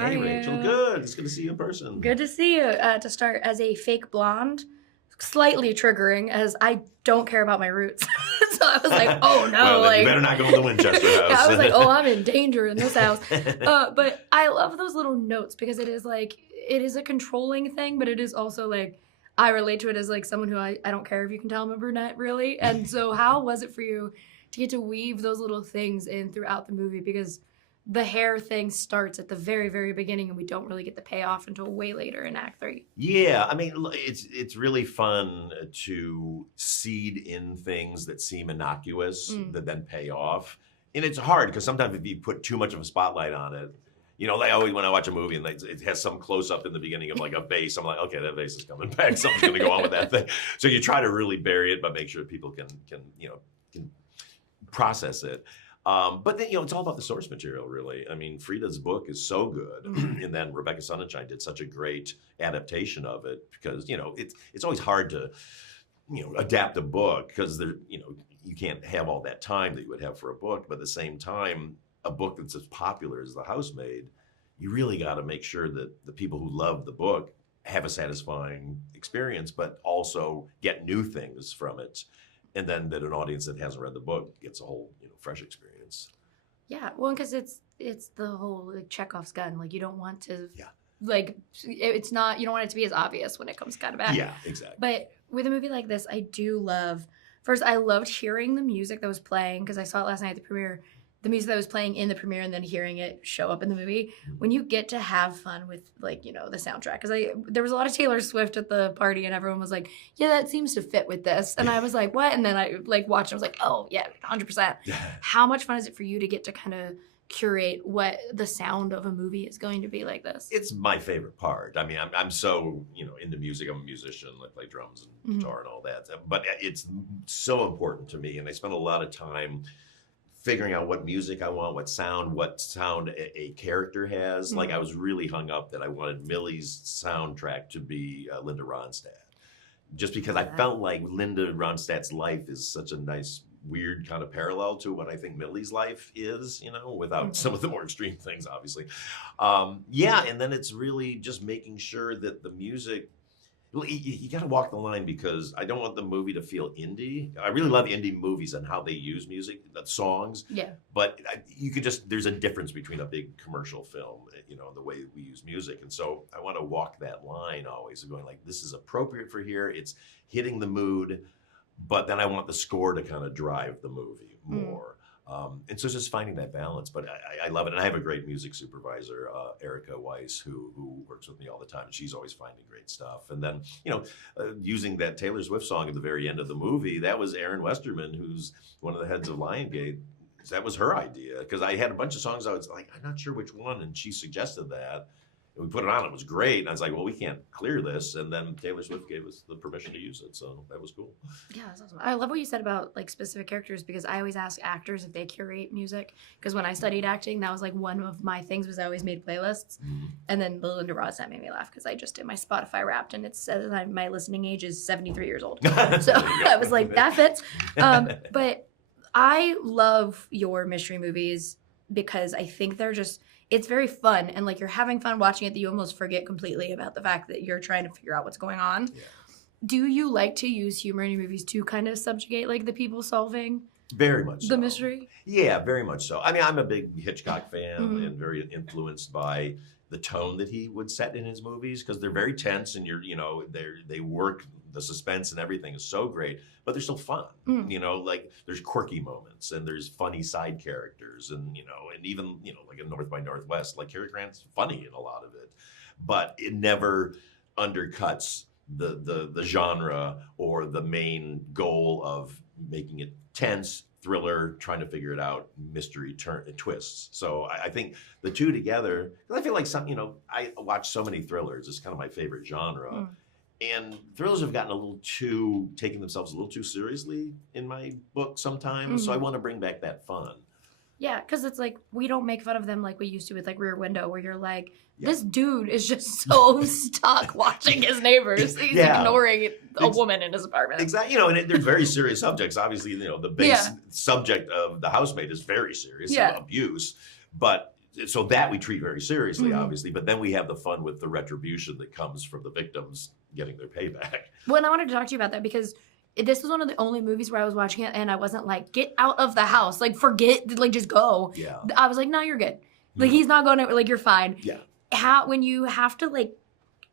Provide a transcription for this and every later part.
How are Hey, you? Rachel. Good. It's good to see you in person. Good to see you. To start as a fake blonde, slightly triggering as I don't care about my roots. So I was like, oh no. Well, then like, you better not go in the Winchester house. I was like, oh, I'm in danger in this house. But I love those little notes because it is a controlling thing, but it is also like, I relate to it as like someone who I don't care if you can tell I'm a brunette, really. And so how was it for you to get to weave those little things in throughout the movie? Because the hair thing starts at the very, very beginning, and we don't really get the payoff until way later in Act 3. Yeah, I mean, it's really fun to seed in things that seem innocuous that then pay off. And it's hard because sometimes if you put too much of a spotlight on it, you know, like always when I watch a movie and it has some close up in the beginning of like a vase, I'm like, okay, that vase is coming back. Something's going to go on with that thing. So you try to really bury it, but make sure people can process it. But then, it's all about the source material, really. I mean, Frida's book is so good. And then Rebecca Sonnenschein did such a great adaptation of it because, it's always hard to, adapt a book because you can't have all that time that you would have for a book. But at the same time, a book that's as popular as The Housemaid, you really got to make sure that the people who love the book have a satisfying experience, but also get new things from it. And then that an audience that hasn't read the book gets a whole, fresh experience. Yeah, well, because it's the whole like Chekhov's gun. Like you don't want to, like it's not. You don't want it to be as obvious when it comes kind of back. Yeah, exactly. But with a movie like this, I do love. First, I loved hearing the music that was playing because I saw it last night at the premiere. The music that was playing in the premiere and then hearing it show up in the movie. When you get to have fun with the soundtrack. Because there was a lot of Taylor Swift at the party and everyone was like, yeah, that seems to fit with this. And I was like, what? And then I watched and I was like, oh yeah, 100%. How much fun is it for you to get to kind of curate what the sound of a movie is going to be like this? It's my favorite part. I mean, I'm so, into music. I'm a musician. I play drums and guitar and all that. But it's so important to me. And I spend a lot of time figuring out what music I want, what sound a character has. Like I was really hung up that I wanted Millie's soundtrack to be Linda Ronstadt. Just because I felt like Linda Ronstadt's life is such a nice, weird kind of parallel to what I think Millie's life is, without some of the more extreme things, obviously. And then it's really just making sure that the music, you got to walk the line because I don't want the movie to feel indie. I really love indie movies and how they use music, the songs. Yeah. But there's a difference between a big commercial film, the way we use music. And so I want to walk that line always of going like, this is appropriate for here. It's hitting the mood, but then I want the score to kind of drive the movie more. And so it's just finding that balance, but I love it. And I have a great music supervisor, Erica Weiss, who works with me all the time. And she's always finding great stuff. And then, using that Taylor Swift song at the very end of the movie, that was Erin Westerman, who's one of the heads of Lionsgate. That was her idea because I had a bunch of songs I was like, I'm not sure which one. And she suggested that. And we put it on. It was great. And I was like, well, we can't clear this. And then Taylor Swift gave us the permission to use it. So that was cool. Yeah, that's awesome. I love what you said about specific characters because I always ask actors if they curate music. Because when I studied acting, that was one of my things was I always made playlists. And then Linda Ronstadt made me laugh because I just did my Spotify Wrapped and it says my listening age is 73 years old. So I was like, that fits. But I love your mystery movies because I think they're just... It's very fun, and you're having fun watching it that you almost forget completely about the fact that you're trying to figure out what's going on. Yeah. Do you like to use humor in your movies to kind of subjugate the people solving? Very much the mystery? Yeah, very much so. I mean, I'm a big Hitchcock fan and very influenced by the tone that he would set in his movies because they're very tense and they work, the suspense and everything is so great, but they're still fun. There's quirky moments and there's funny side characters and even, like in North by Northwest, Cary Grant's funny in a lot of it, but it never undercuts the genre or the main goal of making it tense, thriller, trying to figure it out, mystery twists. So I think the two together, because I feel like I watch so many thrillers. It's kind of my favorite genre. And thrillers have gotten taking themselves a little too seriously in my book sometimes. So I want to bring back that fun. Yeah, because it's we don't make fun of them like we used to with Rear Window, where you're this dude is just so stuck watching his neighbors. He's ignoring a woman in his apartment. Exactly. And they're very serious subjects. Obviously, the base subject of The Housemaid is very serious, abuse. But So that we treat very seriously, Mhm. obviously, but then we have the fun with the retribution that comes from the victims getting their payback. Well, and I wanted to talk to you about that because this was one of the only movies where I was watching it and I wasn't like, get out of the house. Like, forget, like, just go. Yeah. I was like, no, you're good. Like, he's not going to, like, you're fine. Yeah. When you have to, like,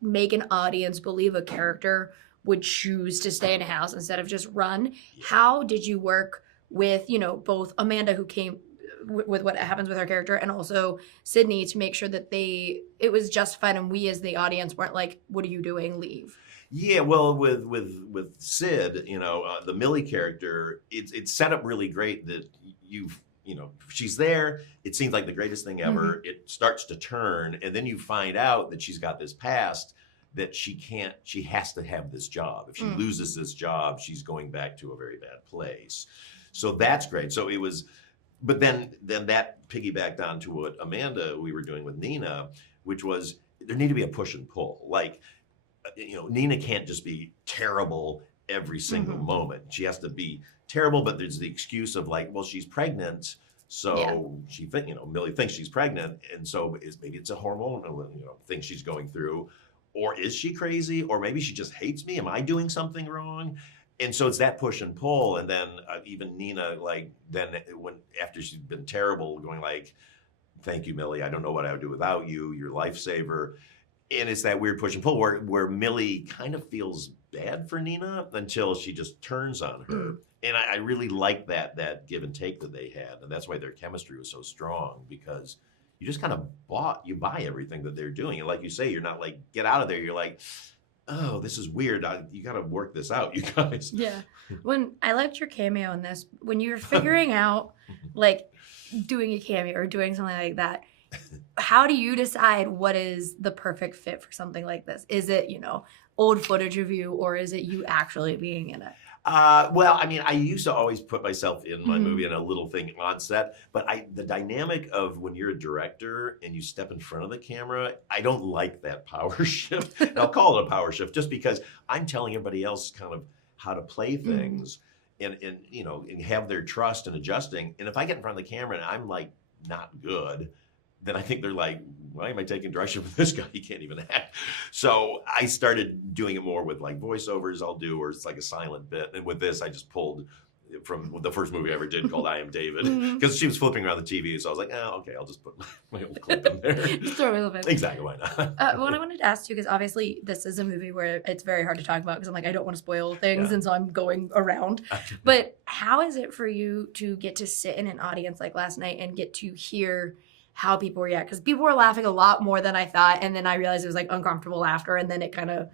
make an audience believe a character would choose to stay in a house instead of just run, how did you work with, you know, both Amanda, who came with what happens with her character, and also Sydney, to make sure that it was justified and we as the audience weren't like, what are you doing, leave? Yeah, well, with Sid, you know, the Millie character, it's set up really great that you know, she's there. It seems like the greatest thing ever. It starts to turn, and then you find out that she's got this past that she has to have this job. If she loses this job, she's going back to a very bad place. So that's great. So it was, but then that piggybacked onto what we were doing with Nina, which was there need to be a push and pull. Like, you know, Nina can't just be terrible every single moment. She has to be terrible, but there's the excuse of like, well, she's pregnant, so you know, Millie thinks she's pregnant, and so maybe it's a hormonal, you know, thing she's going through, or is she crazy, or maybe she just hates me? Am I doing something wrong? And so it's that push and pull, and then even Nina, like, then after she's been terrible, going like, "Thank you, Millie. I don't know what I would do without you. You're a lifesaver." And it's that weird push and pull where Millie kind of feels bad for Nina until she just turns on her. And I really like that give and take that they had. And that's why their chemistry was so strong, because you just kind of buy everything that they're doing. And like you say, you're not like, get out of there. You're like, oh, this is weird. You got to work this out, you guys. Yeah. When I liked your cameo in this, when you were figuring out like doing a cameo or doing something like that, how do you decide what is the perfect fit for something like this? Is it, you know, old footage of you, or is it you actually being in it? Well, I mean, I used to always put myself in my movie in a little thing on set, but the dynamic of when you're a director and you step in front of the camera, I don't like that power shift. And I'll call it a power shift just because I'm telling everybody else kind of how to play things and you know, and have their trust and adjusting. And if I get in front of the camera and I'm like not good, then I think they're like, why am I taking direction from this guy? He can't even act. So I started doing it more with like voiceovers I'll do, or it's like a silent bit. And with this, I just pulled from the first movie I ever did called I Am David, because she was flipping around the TV. So I was like, oh, okay, I'll just put my old clip in there. Just throw a little bit. Exactly, why not? What I wanted to ask you, because obviously this is a movie where it's very hard to talk about, because I'm like, I don't want to spoil things, and so I'm going around. But how is it for you to get to sit in an audience like last night and get to hear how people react? Because people were laughing a lot more than I thought, and then I realized it was like uncomfortable laughter, and then it kind of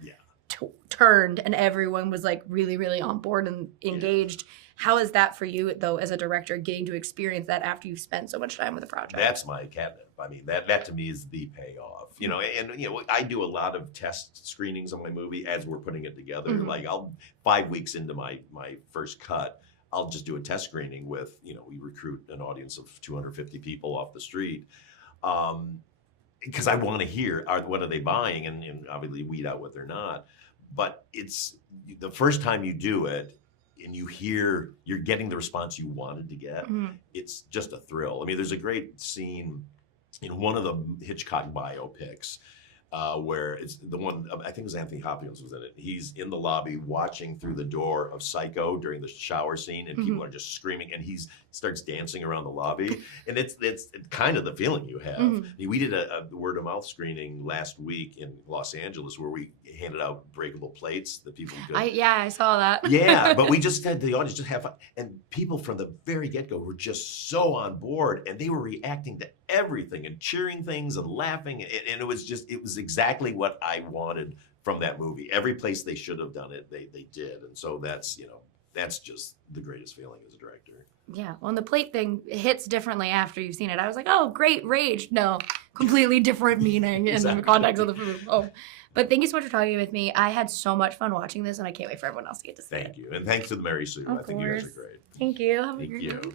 turned, and everyone was like really, really on board and engaged. How is that for you, though, as a director, getting to experience that after you've spent so much time with the project? That's my catnip. I mean, that to me is the payoff. You know, and you know, I do a lot of test screenings on my movie as we're putting it together. Like 5 weeks into my first cut, I'll just do a test screening with, you know, we recruit an audience of 250 people off the street. Because I want to hear, what are they buying? And obviously weed out what they're not. But it's the first time you do it, and you're getting the response you wanted to get, it's just a thrill. I mean, there's a great scene in one of the Hitchcock biopics where it's the one, I think it was Anthony Hopkins was in it. He's in the lobby watching through the door of Psycho during the shower scene, and people are just screaming, and he starts dancing around the lobby. And it's kind of the feeling you have. I mean, we did a word of mouth screening last week in Los Angeles where we handed out breakable plates that people could. I saw that. Yeah, but we just had the audience just have fun. And people from the very get-go were just so on board, and they were reacting to everything and cheering things and laughing. And it was exactly what I wanted from that movie. Every place they should have done it, they did. And so that's just the greatest feeling as a director. Yeah, well, and the plate thing hits differently after you've seen it. I was like, oh, great, rage. No, completely different meaning in the context of the film. Oh. But thank you so much for talking with me. I had so much fun watching this, and I can't wait for everyone else to get to see it. Thank you. And thanks to the Mary Sue. I think you guys are great. Thank you. Thank you.